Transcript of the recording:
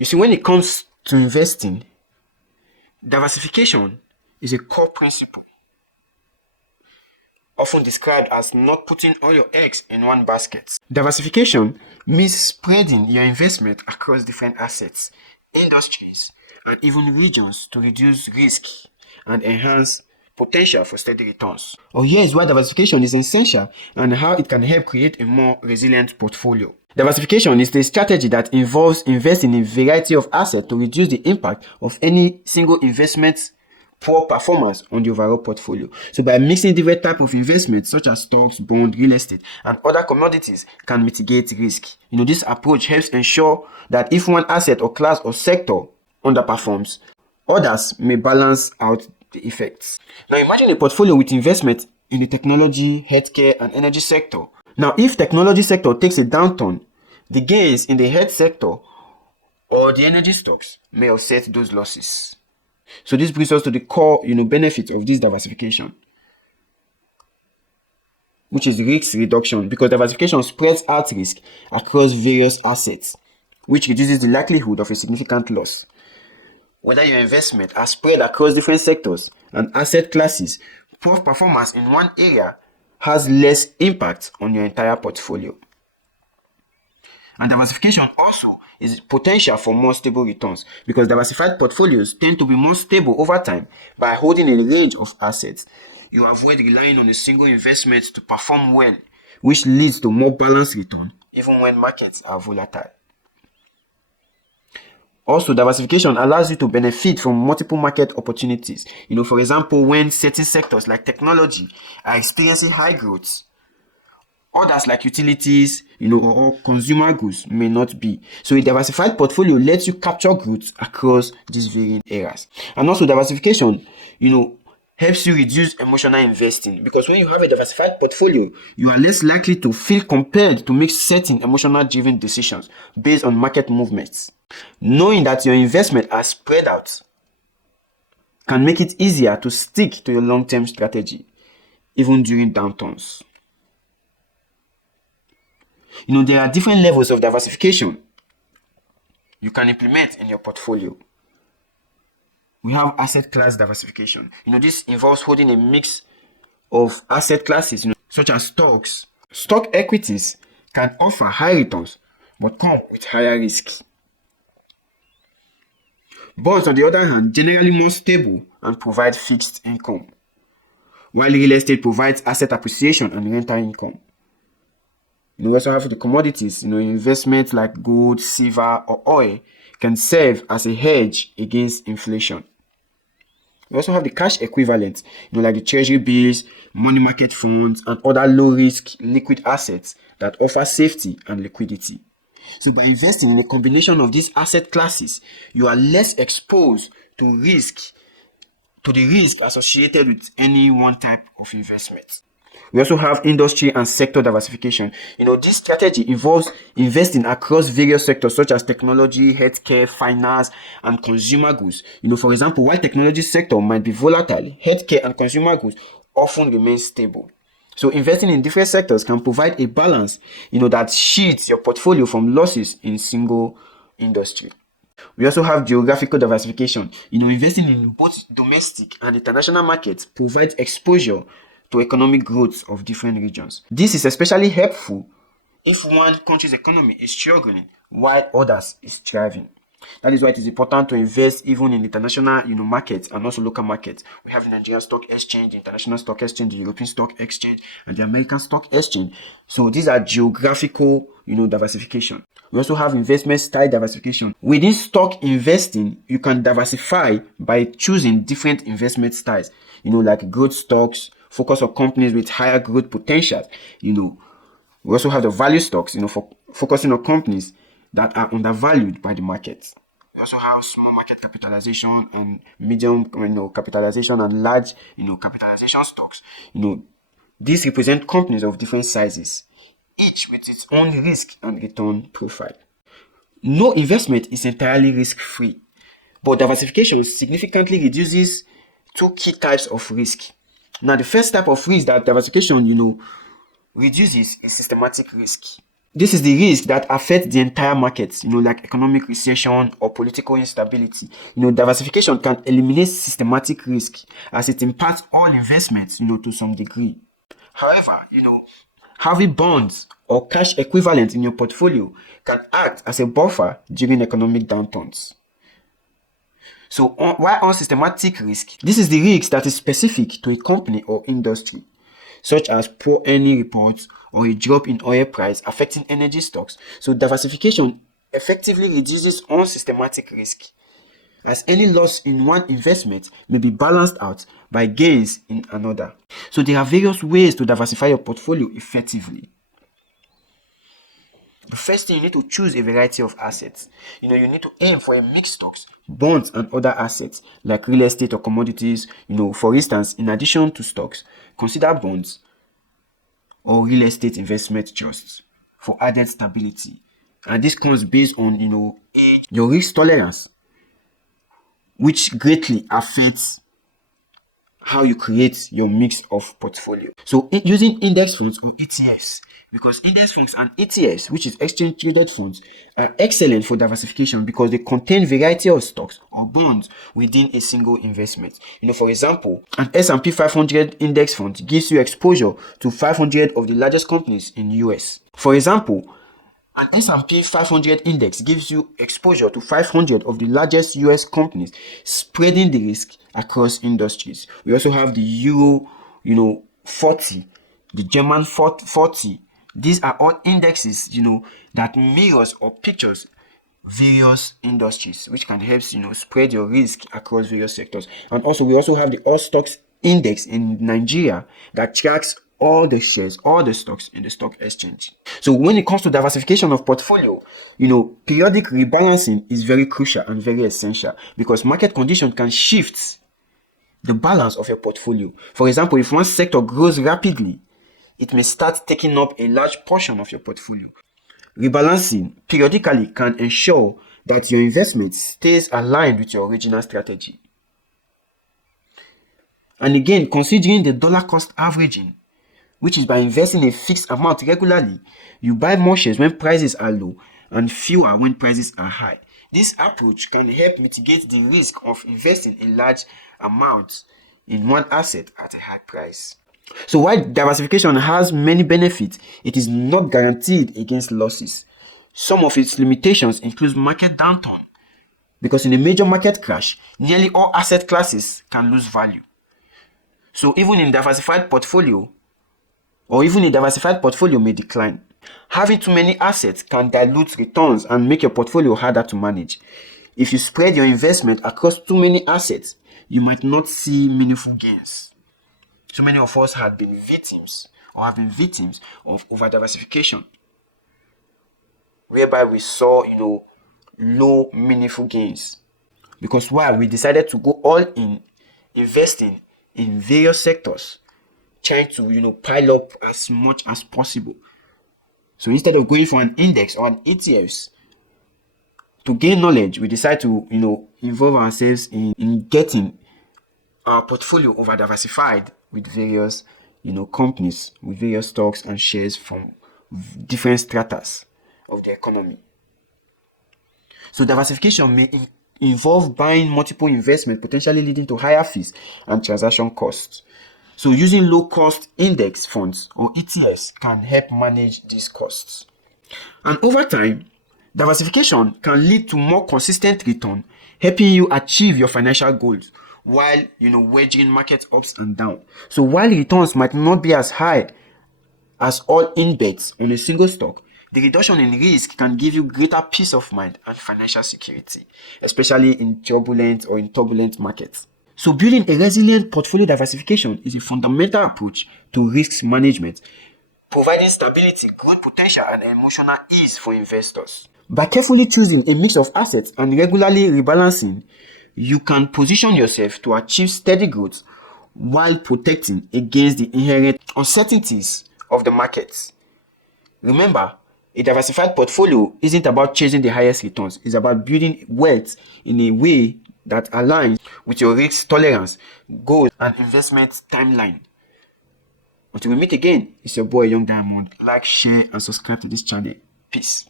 You see, when it comes to investing, diversification is a core principle, often described as not putting all your eggs in one basket. Diversification means spreading your investment across different assets, industries, and even regions to reduce risk and enhance potential for steady returns. Here is why diversification is essential and how it can help create a more resilient portfolio. Diversification is the strategy that involves investing in a variety of assets to reduce the impact of any single investment's poor performance on the overall portfolio. So by mixing different types of investments such as stocks, bonds, real estate, and other commodities can mitigate risk. This approach helps ensure that if one asset or class or sector underperforms, others may balance out the effects. Now imagine a portfolio with investment in the technology, healthcare, and energy sector. Now if technology sector takes a downturn, the gains in the health sector or the energy stocks may offset those losses. So this brings us to the core, benefit of this diversification, which is risk reduction, because diversification spreads out risk across various assets, which reduces the likelihood of a significant loss. Whether your investment are spread across different sectors and asset classes, poor performance in one area has less impact on your entire portfolio. And diversification also is potential for more stable returns, because diversified portfolios tend to be more stable over time by holding a range of assets. You avoid relying on a single investment to perform well, which leads to more balanced return even when markets are volatile. Also, diversification allows you to benefit from multiple market opportunities. For example, when certain sectors like technology are experiencing high growth, others like utilities, or consumer goods may not be. So a diversified portfolio lets you capture growth across these varying areas. And also diversification, helps you reduce emotional investing, because when you have a diversified portfolio, you are less likely to feel compelled to make certain emotional driven decisions based on market movements. Knowing that your investment are spread out can make it easier to stick to your long-term strategy, even during downturns. There are different levels of diversification you can implement in your portfolio. We have asset class diversification. This involves holding a mix of asset classes, such as stocks. Stock equities can offer high returns, but come with higher risk. Bonds, on the other hand, generally more stable and provide fixed income, while real estate provides asset appreciation and rental income. We also have the commodities, investments like gold, silver, or oil can serve as a hedge against inflation. We also have the cash equivalents, like the treasury bills, money market funds, and other low-risk liquid assets that offer safety and liquidity. So by investing in a combination of these asset classes, you are less exposed to the risk associated with any one type of investment. We also have industry and sector diversification. This strategy involves investing across various sectors such as technology, healthcare, finance, and consumer goods. For example, while technology sector might be volatile, healthcare and consumer goods often remain stable. So investing in different sectors can provide a balance, that shields your portfolio from losses in single industry. We also have geographical diversification. Investing in both domestic and international markets provides exposure to economic growth of different regions. This is especially helpful if one country's economy is struggling while others is thriving. That is why it is important to invest even in international, markets and also local markets. We have the Nigerian Stock Exchange, the International Stock Exchange, the European Stock Exchange, and the American Stock Exchange. So these are geographical, diversification. We also have investment style diversification. Within stock investing, you can diversify by choosing different investment styles, like growth stocks, focus on companies with higher growth potential. We also have the value stocks, for focusing on companies that are undervalued by the market. We also have small market capitalization and medium, capitalization and large, capitalization stocks. These represent companies of different sizes, each with its own risk and return profile. No investment is entirely risk-free, but diversification significantly reduces two key types of risk. Now, the first type of risk that diversification, reduces is systematic risk. This is the risk that affects the entire market, like economic recession or political instability. Diversification can eliminate systematic risk as it impacts all investments, to some degree. However, having bonds or cash equivalent in your portfolio can act as a buffer during economic downturns. So, while on systematic risk, this is the risk that is specific to a company or industry, such as poor earning reports or a drop in oil price affecting energy stocks. So, diversification effectively reduces unsystematic risk, as any loss in one investment may be balanced out by gains in another. So, there are various ways to diversify your portfolio effectively. The first thing, you need to choose a variety of assets. You need to aim for a mixed stocks, bonds, and other assets like real estate or commodities. For instance, in addition to stocks, consider bonds or real estate investment trusts for added stability. And this comes based on, age, your risk tolerance, which greatly affects how you create your mix of portfolio. So using index funds or ETFs, because index funds and ETFs, which is exchange traded funds, are excellent for diversification because they contain variety of stocks or bonds within a single investment. For example, an S&P 500 index fund gives you exposure to 500 of the largest companies in US. For example, an S&P 500 index gives you exposure to 500 of the largest US companies, spreading the risk across industries. We also have the Euro, 40, the German 40. These are all indexes, that mirrors or pictures various industries, which can help, spread your risk across various sectors. And also, we also have the All Stocks Index in Nigeria that tracks all the shares, all the stocks in the stock exchange. So when it comes to diversification of portfolio, periodic rebalancing is very crucial and very essential because market conditions can shift the balance of your portfolio. For example, if one sector grows rapidly, it may start taking up a large portion of your portfolio. Rebalancing periodically can ensure that your investment stays aligned with your original strategy. And again, considering the dollar cost averaging, which is by investing a fixed amount regularly, you buy more shares when prices are low and fewer when prices are high. This approach can help mitigate the risk of investing a large amount in one asset at a high price. So while diversification has many benefits, it is not guaranteed against losses. Some of its limitations include market downturn, because in a major market crash, nearly all asset classes can lose value. So even a diversified portfolio may decline. Having too many assets can dilute returns and make your portfolio harder to manage. If you spread your investment across too many assets, you might not see meaningful gains. So many of us have been victims of over-diversification, whereby we saw, low meaningful gains. Because while we decided to go all in, investing in various sectors, trying to, pile up as much as possible. So instead of going for an index or an ETFs, to gain knowledge, we decide to, involve ourselves in getting our portfolio over diversified with various, companies, with various stocks and shares from different stratas of the economy. So diversification may involve buying multiple investments, potentially leading to higher fees and transaction costs. So using low-cost index funds or ETFs can help manage these costs. And over time, diversification can lead to more consistent return, helping you achieve your financial goals while, wedging market ups and downs. So while returns might not be as high as all-in bets on a single stock, the reduction in risk can give you greater peace of mind and financial security, especially in turbulent markets. So building a resilient portfolio diversification is a fundamental approach to risk management, providing stability, growth potential, and emotional ease for investors. By carefully choosing a mix of assets and regularly rebalancing, you can position yourself to achieve steady growth while protecting against the inherent uncertainties of the markets. Remember, a diversified portfolio isn't about chasing the highest returns. It's about building wealth in a way that aligns with your risk tolerance, goals, and investment timeline. Until we meet again, it's your boy Young Diamond. Like, share, and subscribe to this channel. Peace.